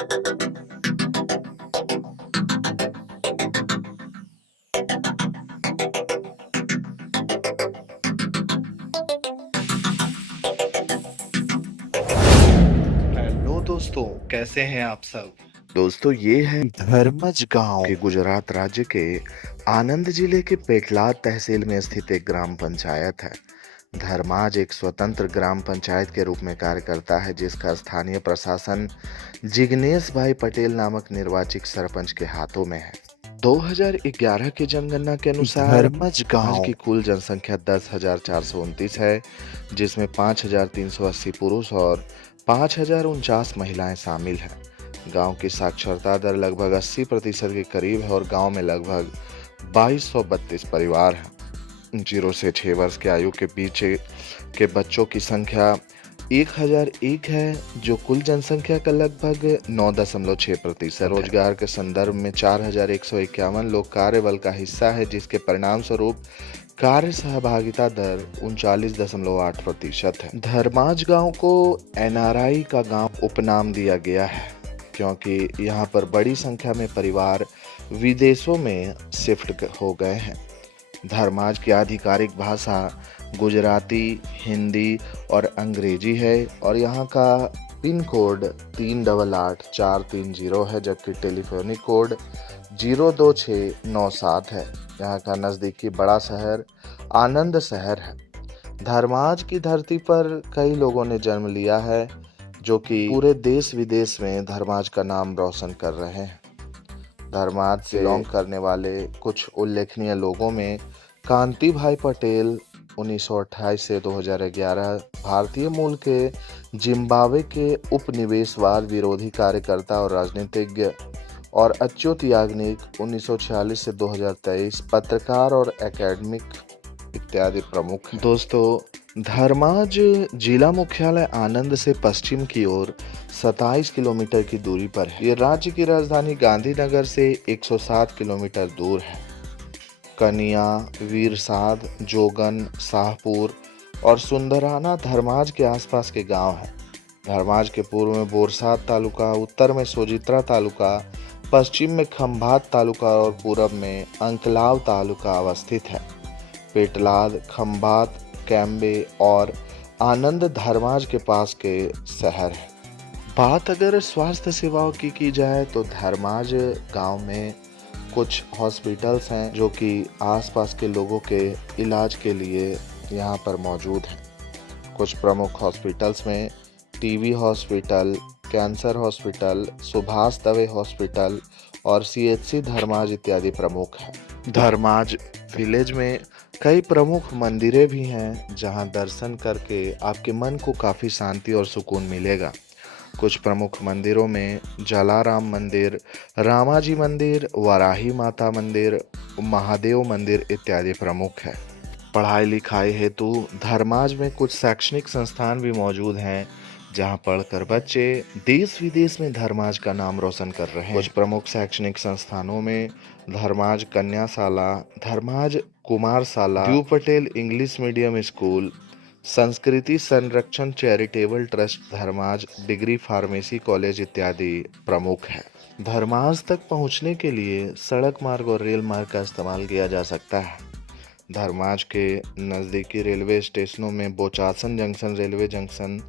Hello दोस्तों, कैसे हैं आप सब। दोस्तों, ये है धर्मज गांव के गुजरात राज्य के आनंद जिले के पेटलाद तहसील में स्थित एक ग्राम पंचायत है। धर्माज एक स्वतंत्र ग्राम पंचायत के रूप में कार्य करता है, जिसका स्थानीय प्रशासन जिग्नेश भाई पटेल नामक निर्वाचित सरपंच के हाथों में है। 2011 की जनगणना के अनुसार धर्मज गांव की कुल जनसंख्या 10,429 है, जिसमें 5,380 पुरुष और 5,049 महिलाएं शामिल हैं। गांव की साक्षरता दर लगभग 80% के करीब है और गांव में लगभग 2232 परिवार हैं। 0 से 6 वर्ष की आयु के बीच के बच्चों की संख्या 1001 है, जो कुल जनसंख्या का लगभग 9.6% है। रोजगार के संदर्भ में 4,151 लोग कार्यबल का हिस्सा है, जिसके परिणाम स्वरूप कार्य सहभागिता दर 39.8% है। धर्माज गांव को एनआरआई का गांव उपनाम दिया गया है, क्योंकि यहाँ पर बड़ी संख्या में परिवार विदेशों में शिफ्ट हो गए हैं। धर्माज की आधिकारिक भाषा गुजराती, हिंदी और अंग्रेजी है और यहाँ का पिन कोड 388430 है, जबकि टेलीफोनिक कोड 02697 है। यहाँ का नज़दीकी बड़ा शहर आनंद शहर है। धर्माज की धरती पर कई लोगों ने जन्म लिया है, जो कि पूरे देश विदेश में धर्माज का नाम रोशन कर रहे हैं। धर्माज से बिलोंग करने वाले कुछ उल्लेखनीय लोगों में कांति भाई पटेल 1928 से 2011 भारतीय मूल के जिम्बाब्वे के उपनिवेशवाद विरोधी कार्यकर्ता और राजनीतिज्ञ, और अच्युत याग्निक 1946 से 2023 पत्रकार और एकेडमिक इत्यादि प्रमुख हैं। दोस्तों, धर्माज जिला मुख्यालय आनंद से पश्चिम की ओर 27 किलोमीटर की दूरी पर है। ये राज्य की राजधानी गांधीनगर से 107 किलोमीटर दूर है। कनिया, वीरसाद, जोगन, शाहपुर और सुंदराना धर्माज के आसपास के गांव हैं। धर्माज के पूर्व में बोरसाद तालुका, उत्तर में सोजित्रा तालुका, पश्चिम में खंभात तालुका और पूरब में अंकलाव तालुका अवस्थित है। पेटलाद, खंभात, कैम्बे और आनंद धर्माज के पास के शहर है। बात अगर स्वास्थ्य सेवाओं की जाए तो धर्माज गांव में कुछ हॉस्पिटल्स हैं, जो कि आसपास के लोगों के इलाज के लिए यहाँ पर मौजूद हैं। कुछ प्रमुख हॉस्पिटल्स में TB hospital, cancer hospital, Subhash Dave hospital और सीएचसी धर्माज इत्यादि प्रमुख हैं। धर्माज विलेज में कई प्रमुख मंदिरें भी हैं, जहां दर्शन करके आपके मन को काफ़ी शांति और सुकून मिलेगा। कुछ प्रमुख मंदिरों में जलाराम मंदिर, रामाजी मंदिर, वराही माता मंदिर, महादेव मंदिर इत्यादि प्रमुख है। पढ़ाई लिखाई हेतु धर्माज में कुछ शैक्षणिक संस्थान भी मौजूद हैं, जहां पढ़कर बच्चे देश विदेश में धर्माज का नाम रोशन कर रहे हैं। कुछ प्रमुख शैक्षणिक संस्थानों में धर्माज कन्याशाला, धर्माज कुमारशाला, ड्यू पटेल इंग्लिश मीडियम स्कूल, संस्कृति संरक्षण charitable trust Dharmaj, degree pharmacy college इत्यादि प्रमुख है। धर्माज तक पहुंचने के लिए सड़क मार्ग और रेल मार्ग का इस्तेमाल किया जा सकता है। धर्माज के नज़दीकी रेलवे स्टेशनों में बोचासन जंक्शन रेलवे जंक्शन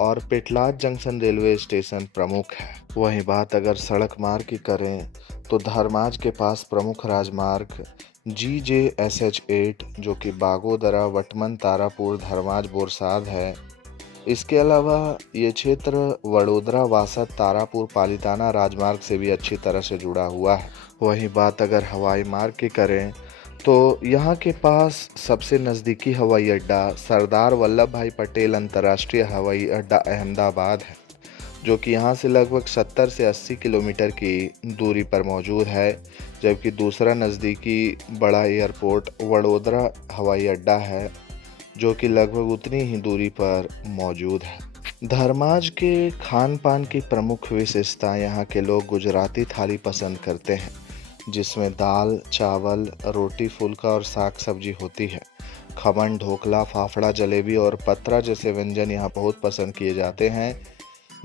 और पेटलाद जंक्शन रेलवे स्टेशन प्रमुख है। वहीं बात अगर सड़क मार्ग की करें तो धर्माज के पास प्रमुख राजमार्ग GJSH 8, जो कि बागोदरा, वटमन, तारापुर, धर्माज, बोरसाद है। इसके अलावा ये क्षेत्र वडोदरा, वासद, तारापुर, पालिताना राजमार्ग से भी अच्छी तरह से जुड़ा हुआ है। वहीं बात अगर हवाई मार्ग की करें तो यहाँ के पास सबसे नज़दीकी हवाई अड्डा सरदार वल्लभ भाई पटेल अंतर्राष्ट्रीय हवाई अड्डा अहमदाबाद है, जो कि यहाँ से लगभग 70 से 80 किलोमीटर की दूरी पर मौजूद है, जबकि दूसरा नज़दीकी बड़ा एयरपोर्ट वडोदरा हवाई अड्डा है, जो कि लगभग उतनी ही दूरी पर मौजूद है। धर्माज के खान पान की प्रमुख विशेषता यहाँ के लोग गुजराती थाली पसंद करते हैं, जिसमें दाल, चावल, रोटी, फुल्का और साग सब्जी होती है। खमन, ढोकला, फाफड़ा, जलेबी और पत्रा जैसे व्यंजन यहाँ बहुत पसंद किए जाते हैं।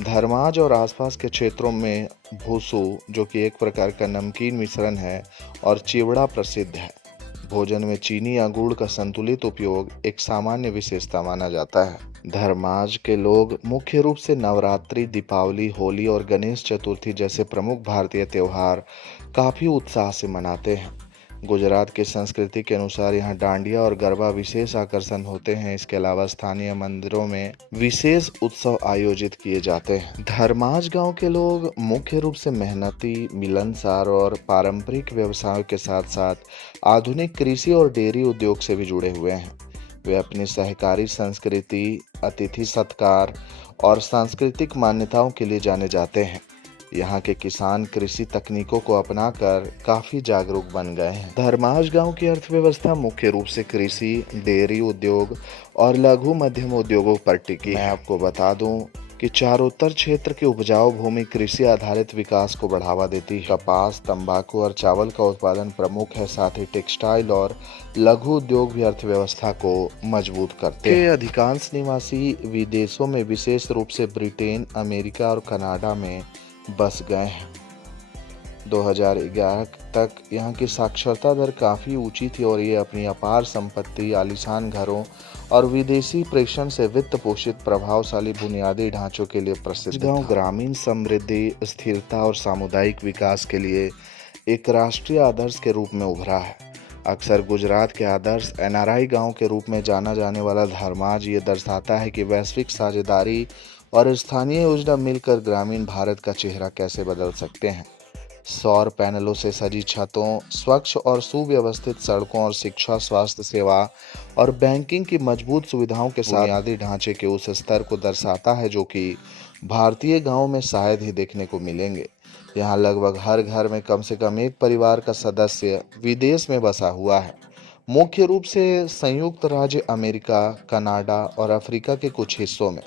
धर्माज और आसपास के क्षेत्रों में भूसू, जो कि एक प्रकार का नमकीन मिश्रण है, और चिवड़ा प्रसिद्ध है। भोजन में चीनी या गुड़ का संतुलित उपयोग एक सामान्य विशेषता माना जाता है। धर्माज के लोग मुख्य रूप से नवरात्रि, दीपावली, होली और गणेश चतुर्थी जैसे प्रमुख भारतीय त्योहार काफी उत्साह से मनाते हैं। गुजरात की संस्कृति के अनुसार यहाँ डांडिया और गरबा विशेष आकर्षण होते हैं। इसके अलावा स्थानीय मंदिरों में विशेष उत्सव आयोजित किए जाते हैं। धर्माज गांव के लोग मुख्य रूप से मेहनती, मिलनसार और पारंपरिक व्यवसायों के साथ साथ आधुनिक कृषि और डेयरी उद्योग से भी जुड़े हुए हैं। वे अपनी सहकारी संस्कृति, अतिथि सत्कार और सांस्कृतिक मान्यताओं के लिए जाने जाते हैं। यहाँ के किसान कृषि तकनीकों को अपनाकर काफी जागरूक बन गए हैं। धर्माज गांव की अर्थव्यवस्था मुख्य रूप से कृषि, डेयरी उद्योग और लघु मध्यम उद्योगों पर टिकी है। मैं आपको बता दूं कि चारोत्तर क्षेत्र की उपजाऊ भूमि कृषि आधारित विकास को बढ़ावा देती है। कपास, तंबाकू और चावल का उत्पादन प्रमुख है। साथ ही टेक्सटाइल और लघु उद्योग भी अर्थव्यवस्था को मजबूत करते हैं। अधिकांश निवासी विदेशों में, विशेष रूप से ब्रिटेन, अमेरिका और कनाडा में बस गए हैं। 2011 तक यहाँ की साक्षरता दर काफ़ी ऊंची थी और ये अपनी अपार संपत्ति, आलीशान घरों और विदेशी प्रेषण से वित्त पोषित प्रभावशाली बुनियादी ढांचों के लिए प्रसिद्ध गांव ग्रामीण समृद्धि, स्थिरता और सामुदायिक विकास के लिए एक राष्ट्रीय आदर्श के रूप में उभरा है। अक्सर गुजरात के आदर्श NRI गांव के रूप में जाना जाने वाला धर्माज ये दर्शाता है कि वैश्विक साझेदारी और स्थानीय योजना मिलकर ग्रामीण भारत का चेहरा कैसे बदल सकते हैं। सौर पैनलों से सजी छतों, स्वच्छ और सुव्यवस्थित सड़कों और शिक्षा, स्वास्थ्य सेवा और बैंकिंग की मजबूत सुविधाओं के साथ बुनियादी ढांचे के उस स्तर को दर्शाता है जो कि भारतीय गांवों में शायद ही देखने को मिलेंगे। यहाँ लगभग हर घर में कम से कम एक परिवार का सदस्य विदेश में बसा हुआ है। मुख्य रूप से संयुक्त राज्य अमेरिका, कनाडा और अफ्रीका के कुछ हिस्सों में।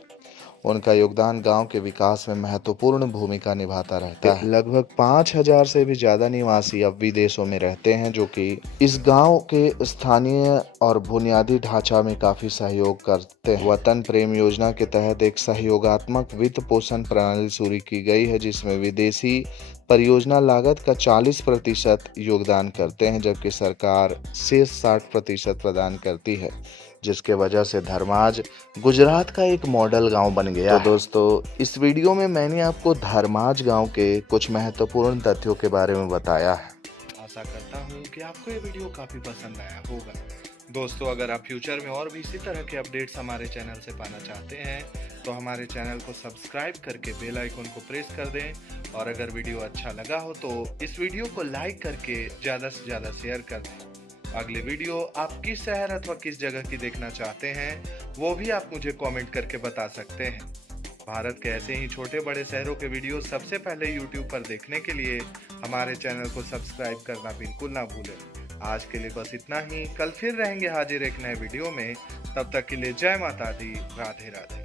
उनका योगदान गांव के विकास में महत्वपूर्ण भूमिका निभाता रहता है। लगभग 5000 से भी ज्यादा निवासी अब विदेशों में रहते हैं, जो कि इस गांव के स्थानीय और बुनियादी ढांचा में काफी सहयोग करते हैं। वतन प्रेम योजना के तहत एक सहयोगात्मक वित्त पोषण प्रणाली शुरू की गई है, जिसमें विदेशी परियोजना लागत का 40% योगदान करते हैं, जबकि सरकार शेष 60% प्रदान करती है, जिसके वजह से धर्माज गुजरात का एक मॉडल गांव बन गया। तो दोस्तों, इस वीडियो में मैंने आपको धर्माज गांव के कुछ महत्वपूर्ण तथ्यों के बारे में बताया है। आशा करता हूँ कि आपको ये वीडियो काफ़ी पसंद आया होगा। दोस्तों, अगर आप फ्यूचर में और भी इसी तरह के अपडेट्स हमारे चैनल से पाना चाहते हैं तो हमारे चैनल को सब्सक्राइब करके बेल आइकन को प्रेस कर दें, और अगर वीडियो अच्छा लगा हो तो इस वीडियो को लाइक करके ज़्यादा से ज़्यादा शेयर कर दें। अगली वीडियो आप किस शहर अथवा किस जगह की देखना चाहते हैं वो भी आप मुझे कमेंट करके बता सकते हैं। भारत के ऐसे ही छोटे बड़े शहरों के वीडियो सबसे पहले YouTube पर देखने के लिए हमारे चैनल को सब्सक्राइब करना बिल्कुल ना भूलें। आज के लिए बस इतना ही। कल फिर रहेंगे हाजिर एक नए वीडियो में। तब तक के लिए जय माता दी, राधे राधे।